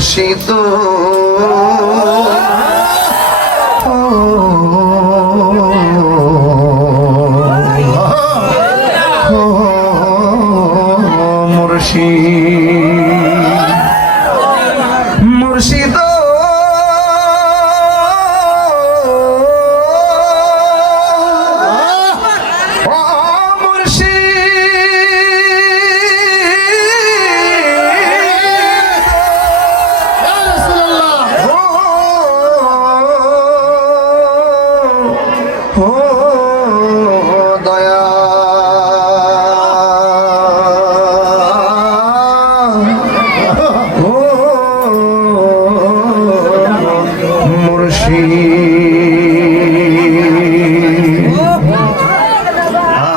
মুর্শিদ মুর্শিদ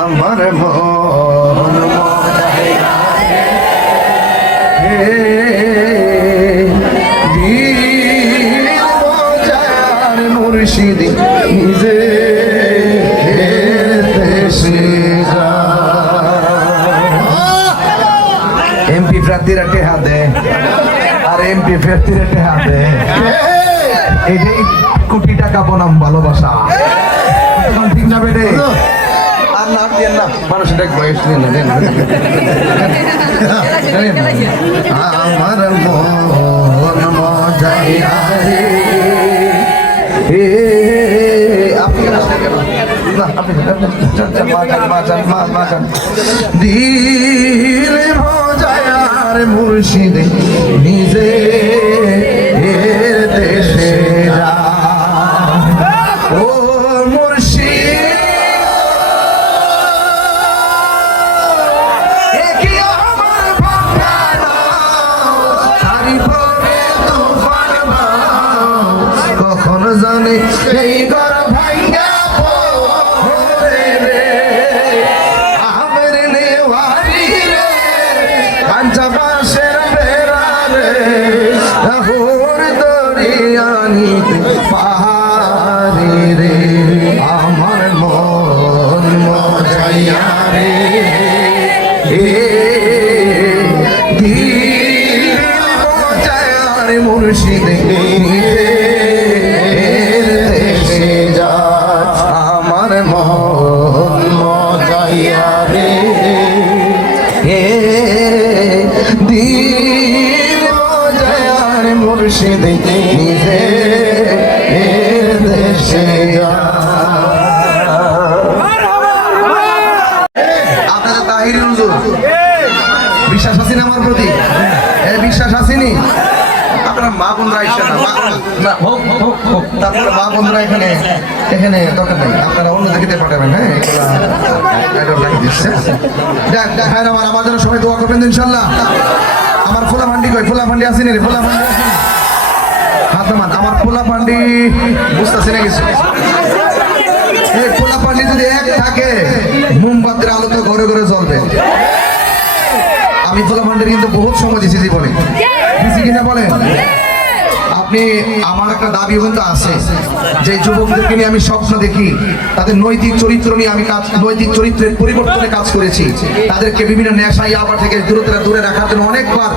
আমার মন মুর্শিদ নিজে এমপি প্রার্থীরা টেহা দেয় আর এমপি প্রার্থীরা টেহা দেয়, এটাই কোটি টাকা বনাম ভালোবাসা। ঠিক না বেটে? আর না দিয়ে না মানুষ বয়স নিয়ে আমার মন মজাইয়া রে আপনি দিল মজায়ার মুর্শিদ নিজে দেশে যা ও মুর্শিদ কখন জানে এই ঘর ভাঙ্গা পড়ে রে আমের নেওয়ারি রে কাঞ্চা বাঁশের বেড়া রে হুর দরিয়ানি পাহাড়ি রে আমার মন মজাইয়া রে দিল মজায়ার মুর্শিদ দেশে যা আমার মন মজাইয়া রে দিল মজায়ার মুর্শিদ নিজে দেশে যা। আপনাদের তাহির হুজুর বিশ্বাস আছেন আমার প্রতি? বিশ্বাস আসেনি? আপনারা মা বোনরা এসে না তারপরে মা বোনরা এখানে এখানে দরকার নেই, আপনারা অন্য দিকে পাঠাবেন। হ্যাঁ আমার জন্য সবাই দোয়া করবেন ইনশাল্লাহ। আমার ফোলা ভান্ডি কই? ফোলা ভান্ডি আসেনি রে? ফোলা ভান্ডি হাত নামান। আমার ফোলা ভান্ডি বুঝতেছে না কিছু। এই ফোলা ভান্ডি যদি এক থাকে মোমবাতির আলো তো ঘরে ঘরে জ্বলবে। আমি ফোলা ভান্ডির কিন্তু বহুত সময় দিয়েছি জীবনে, দিছি কিনা বলেন? আপনি আমার একটা দাবি কিন্তু আছে যে যুবকদেরকে নিয়ে আমি স্বপ্ন দেখি, তাদের নৈতিক চরিত্র নিয়ে আমি নৈতিক চরিত্রের পরিবর্তনে কাজ করেছি, তাদেরকে বিভিন্ন নেশা ইয়াবা থেকে দূরে রাখার জন্য অনেকবার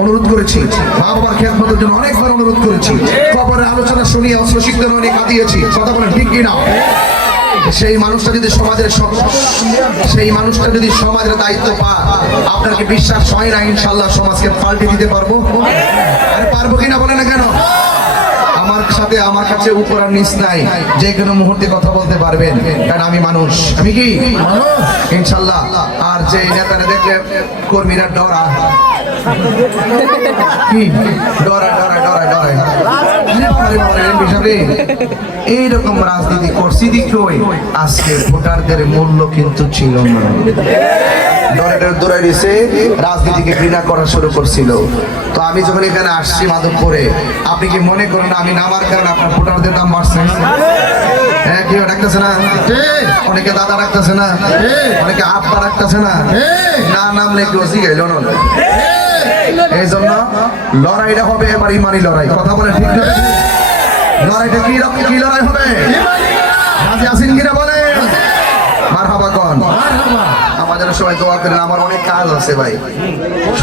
অনুরোধ করেছি, মা বাবার খেদমতের জন্য অনেকবার অনুরোধ করেছি, খবরের আলোচনা শুনিয়ে অস্ত্র শিখতে নিয়ে কাঁদিয়েছি। কথা বলেন ঠিক কিনা? সেই মানুষটা যদি সমাজের দায়িত্ব পায়, আপনাকে বিশ্বাস হয় না ইনশাল্লাহ সমাজকে পাল্টে দিতে পারবো? আরে পারবো কিনা বলে না কেন? আমার সাথে আমার কাছে উপর আর নিচ নাই, যে কোনো মুহূর্তে কথা বলতে পারবেন, কারণ আমি মানুষ। আমি কি ইনশাল্লাহ? আর যে নেতারা দেখলে কর্মীরা ডরা কি ডরা ডরা ডরা ডরা এইরকম রাজনীতি করছি দিকই আজকে ভোটারদের মূল্য কিন্তু ছিল না। দৌড়াই দিছে, রাজনীতিকে ঘৃণা করা শুরু করছিল। তো আমি যখন এখানে আসছি মাধবপুরে, আপনি কি মনে করেন আমি নামার কারণে আপনার ভোটারদের দাম বাড়ছে? হ্যাঁ, কেউ রাখতেছে না, অনেকে দাদা রাখতেছে না, অনেকে আব্বা রাখতেছে না, না নামলে কেউ জিগাইল না। এই জন্য লড়াইটা হবে এবার ইমানি লড়াই। কথা বলে ঠিক না? লড়াইটা কি লড়াই হবে? রাজি আছেন কিনা বলে? মারহাবা কোন? আমাদের সবাই দোয়া করেন। আমার অনেক কাজ আছে ভাই,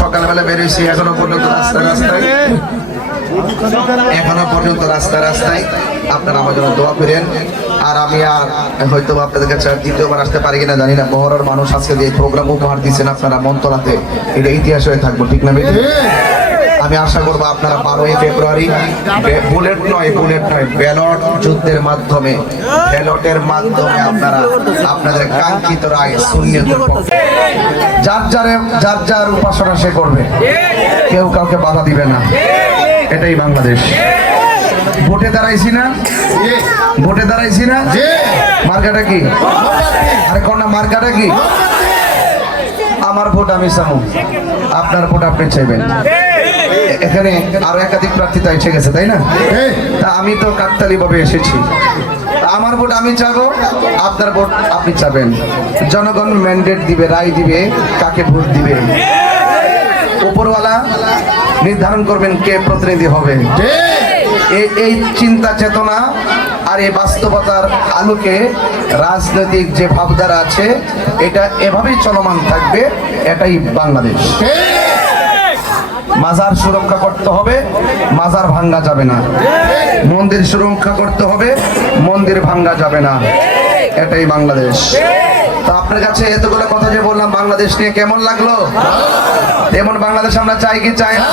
সকালবেলা বেরিয়েছি এখনো পর্যন্ত রাস্তায় এখনো পর্যন্ত রাস্তায় রাস্তায় আপনারা আমার জন্য দোয়া করেন। আর আমি আর হয়তো আপনাদের কাছে আর দ্বিতীয়বার আসতে পারি কিনা জানি না। বহরের মানুষ আজকে যে প্রোগ্রাম উপহার দিচ্ছেন আপনারা মন্তলাতে, এটা ইতিহাস হয়ে থাকবো, ঠিক না বেটি? আমি আশা করবো আপনারা 12ই ফেব্রুয়ারি বুলেট নয় ব্যালট যুদ্ধের মাধ্যমে, ব্যালটের মাধ্যমে আপনারা আপনাদের কাঙ্ক্ষিত রায় সুন্নিয়তের পক্ষে যার যার উপাসনা সে করবে, কেউ কাউকে বাধা দিবে না। এটাই বাংলাদেশ। ভোটে দাঁড়াইছি না, ভোটে দাঁড়াইছি না, মার্কাটা কি? আরে কন্যা মার্কাটা কি? আমার ভোট আমি চাবো, আপনার ভোট আপনি চাইবেন। এখানে আরো একাধিক প্রার্থী তো এসে গেছে, তাই না? তা আমি তো কাকতালি ভাবে এসেছি। আমার ভোট আমি চাবো, আপনার ভোট আপনি চাবেন। জনগণ ম্যান্ডেট দিবে, রায় দিবে কাকে ভোট দিবে। উপরওয়ালা নির্ধারণ করবেন কে প্রতিনিধি হবে। এই চিন্তা চেতনা আর এই বাস্তবতার আলোকে রাজনৈতিক যে ভাবধারা আছে এটা এভাবেই চলমান থাকবে। এটাই বাংলাদেশ। মাজার সুরক্ষা করতে হবে, মাজার ভাঙ্গা যাবে না। মন্দির সুরক্ষা করতে হবে, মন্দির ভাঙ্গা যাবে না। এটাই বাংলাদেশ। তো আপনার কাছে এতগুলো কথা যে বললাম বাংলাদেশ নিয়ে, কেমন লাগলো? এমন বাংলাদেশ আমরা চাই কি চাই না?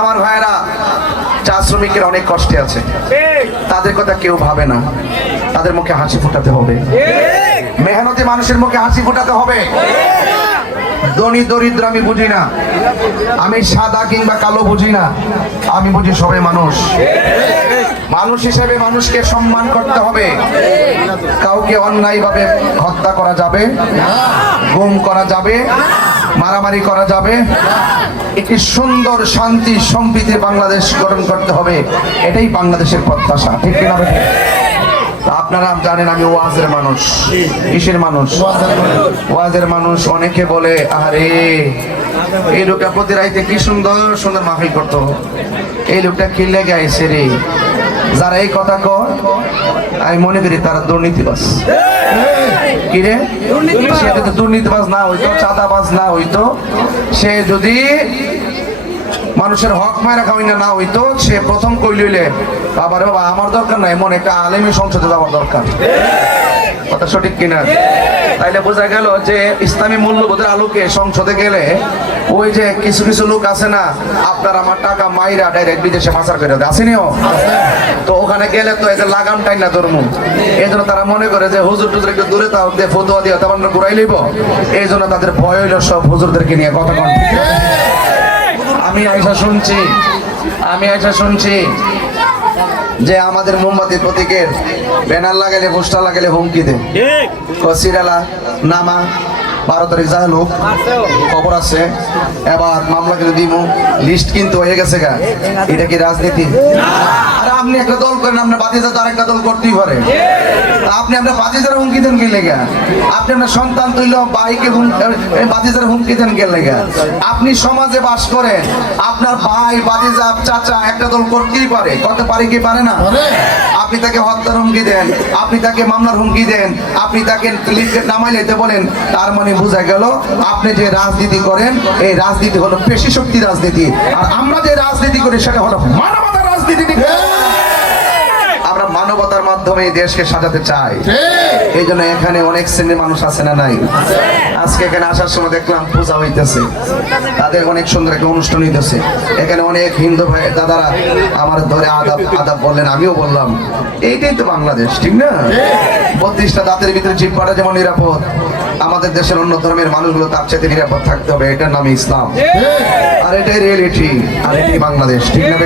আমার ভাইয়েরা, চা শ্রমিকের অনেক কষ্টে আছে, তাদের কথা কেউ ভাবে না। তাদের মুখে হাসি ফোটাতে হবে, মেহনতি মানুষের মুখে হাসি ফোটাতে হবে। ধনী দরিদ্র আমি বুঝি না, আমি সাদা কিংবা কালো বুঝি না, আমি বুঝি সবাই মানুষ। মানুষ হিসেবে মানুষকে সম্মান করতে হবে। কাউকে অন্যায়ভাবে হত্যা করা যাবে, গুম করা যাবে, মারামারি করা যাবে। একটি সুন্দর শান্তি সম্প্রীতির বাংলাদেশ গঠন করতে হবে। এটাই বাংলাদেশের প্রত্যাশা, ঠিক কিনা? আপনারা জানেন আমি ওয়াজের মানুষ। কিসের মানুষ? ওয়াজের মানুষ। অনেকে বলে আরে এই লোকটা প্রতি রাইতে কি সুন্দর সুন্দর মাহফিল করতো, এই লোকটা কি লেগে আইছে রে। যারা এই কথা কয় আমি মনে করি তারা দুর্নীতিবাজ। কি রে? সে যদি দুর্নীতিবাজ না হইতো, চাঁদাবাজ না হইতো, সে যদি মানুষের হক মায়েরা খাওয়াই না হইতো, সে প্রথম কই লইলে বাবা রে বাবা আমার দরকার নাই, এমন একটা আলেমী সংসদে যাওয়ার দরকার। কথা সঠিক কিনা? তাইলে বোঝা গেল যে ইসলামী মূল্যবোধের আলোকে সংসদে গেলে ওই যে কিছু কিছু লোক আছে না, আপনার আমার টাকা মাইরা ডাইরেক্ট বিদেশে পাচার করে দেয়, আসেনিও? তো ওখানে গেলে তো এদের লাগাম টাই না ধর্ম। এই জন্য তারা মনে করে যে হুজুর টুজুর একটু দূরে তাও দিয়ে ফতুয়া দিয়ে তারপর ঘুরাই লইব। এই জন্য তাদের ভয় হইল সব হুজুরদেরকে নিয়ে। কথা কন? আমি আয়সা শুনছি যে আমাদের মোমবাতি প্রতীকের ব্যানার লাগালে, পোস্টার লাগালে হুমকি দেয়। সিরালা নামা 12 তারিখ যা লোক খবর আছে, এবার মামলা করে দিব, লিস্ট কিন্তু হয়ে গেছে গা। এটা কি রাজনীতি? আরে আপনি একটা দল করেন, আপনার বাতিজা তো আরেকটা দল করতেই পারে। আপনি আপনার বাতিজার হুমকি দেন কি লেগা? আপনি আপনার সন্তান তৈল ভাইকে বাতিজার হুমকি দেন কে লেগা? আপনি সমাজে বাস করেন, আপনার ভাই বাতিজা চাচা একটা দল করতেই পারে, করতে পারে কি পারে না? আপনি তাকে হত্যার হুমকি দেন, আপনি তাকে মামলার হুমকি দেন, আপনি তাকে লিফলেট নামাই নিতে বলেন, তার মানে বোঝা গেল আপনি যে রাজনীতি করেন এই রাজনীতি হলো পেশি শক্তি রাজনীতি। আর আমরা যে রাজনীতি করি সেটা হলো মানবতার রাজনীতি। আমরা মানবতার মাধ্যমে দেশকে সাজাতে চাই। এই জন্য এখানে অনেক শ্রেণীর মানুষ আছে না নাই? আজকে এখানে আসার সময় দেখলাম পূজা হইতেছে, তাদের অনেক সুন্দর একটা অনুষ্ঠান হইতেছে। এখানে অনেক হিন্দু ভাই দাদারা আমার ধরে আদাব বললেন, আমিও বললাম। এইটাই তো বাংলাদেশ, ঠিক না? 32টা দাঁতের ভিতরে জিহ্বাটা যেমন নিরাপদ, আমাদের দেশের অন্য ধর্মের মানুষগুলো তার চাইতে নিরাপদ থাকতে হবে। এটার নামে ইসলাম, আর এটাই রিয়েলিটি, আর এটাই বাংলাদেশ, ঠিক না?